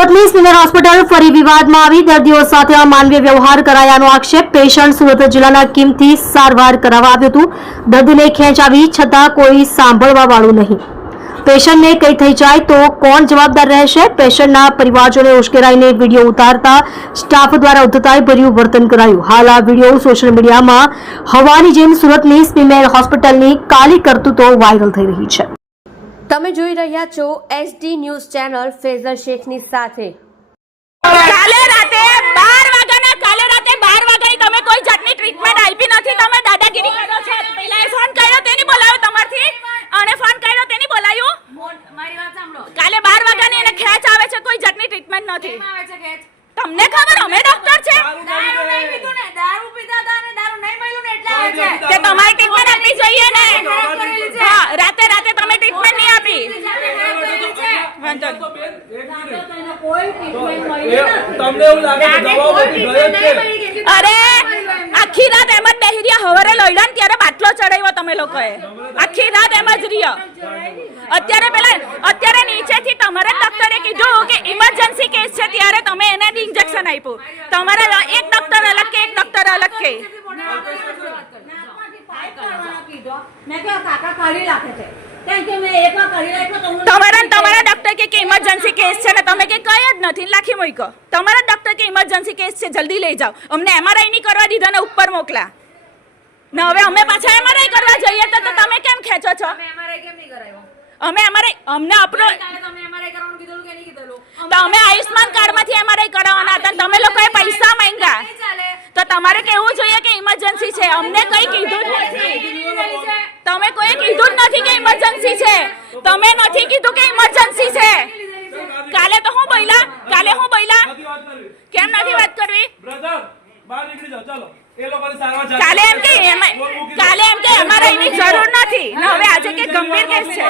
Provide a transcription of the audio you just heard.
સુરતની civil hospital ફરી વિવાદમાં આવી. દર્દીઓ સાથે અમાનવીય વ્યવહાર કરાયાનો આક્ષેપ પેશન્ટ સુરત જિલ્લાના કિમથી સારવાર કરાવવા આવ્યું હતું. દર્દીને ખેંચ આવી છતાં કોઈ સાંભળવા વાળું નહીં. પેશન્ટને કંઈ થઈ જાય તો કોણ જવાબદાર રહેશે? પેશન્ટના પરિવારજોને ઉશ્કેરાઈને વીડિયો ઉતારતા સ્ટાફ દ્વારા ઉદ્ધતાઈ ભર્યું વર્તન કરાયું. હાલ આ વીડિયો સોશિયલ મીડિયામાં હવાની જેમ સુરતની સ્પીમેલ હોસ્પિટલની કાલી કરતૂતો વાયરલ થઈ રહી છે. તમે જોઈ રહ્યા છો એસડી ન્યૂઝ ચેનલ ફેઝર શેખની સાથે. કાલે રાતે બાર વાગ્યાના કાલે રાતે બાર વાગ્યાની તમે કોઈ જાતની ટ્રીટમેન્ટ આપી નથી. તમે દાદાગીરી કરો છો. ફોન કર્યો તેની બોલાવ્યો તમારથી. અને ફોન કર્યો તેની બોલાવ્યું કાલે બાર વાગ્યાની એને ખેંચ આવે છે કોઈ જાતની ટ્રીટમેન્ટ નથી. તમને ખબર? અમે ડોક્ટર છે. તે તમારી ટ્રીટમેન્ટ આપવી જોઈએ ને હા રાતે રાતે તમે ટ્રીટમેન્ટ નહીં આપી તમને એવું લાગે છે? અરે આખી રાત એમ જ બેહી રહ્યા હવારે લઈડા ને ત્યારે બાટલો ચડાવ્યો તમે લોકોએ. આખી રાત એમ જ રહ્યો. અત્યારે પેલા અત્યારે નીચેથી તમારા ડોક્ટરે કીધું કે ઇમરજન્સી કેસ છે ત્યારે તમે એને ઇન્જેક્શન આપ્યું. તમારા એક ડોક્ટર અલગ કે એક ડોક્ટર અલગ કે? મેં કહ્યું કાકા કરી રાખે છે. કેમ કે મેં એકવાર કરી રાખ્યો તો ડોક્ટર કે કે ઇમરજન્સી કેસ છે ને તમે કે કઈ જ નથી. લાખી મૂક્યો તમારા ડોક્ટર કે ઇમરજન્સી કેસ છે જલ્દી લઈ જાઓ. અમને એમઆરઆઈ ની કરવા દીધા ને ઉપર મોકલા. ને હવે અમે પાછા એમઆરઆઈ કરવા જઈએ તો તમે કેમ ખેંચો છો? અમે અમારે અમને આપણો તો અમે આયુષ્માન કાર્ડમાંથી એમઆરઆઈ કરાવવાના હતા. તમે લોકોએ પૈસા માંગ્યા. તો તમારે કેવું જોઈએ કે ઇમરજન્સી છે. અમને કઈ કીધું જ નથી. તમે કોઈ કીધું જ નથી કે ઇમરજન્સી છે. તમે નથી કીધું કે ઇમરજન્સી છે. કાલે તો હું બોલ્યા કાલે હું બોલ્યા કેમ નથી વાત કરવી? બ્રધર બહાર નીકળી જાઓ ચાલો. કાલે એમ કે એમ- કાલે એમ કે અમારે એની જરૂર નથી. ને હવે આજે કે ગંભીર કેસ છે.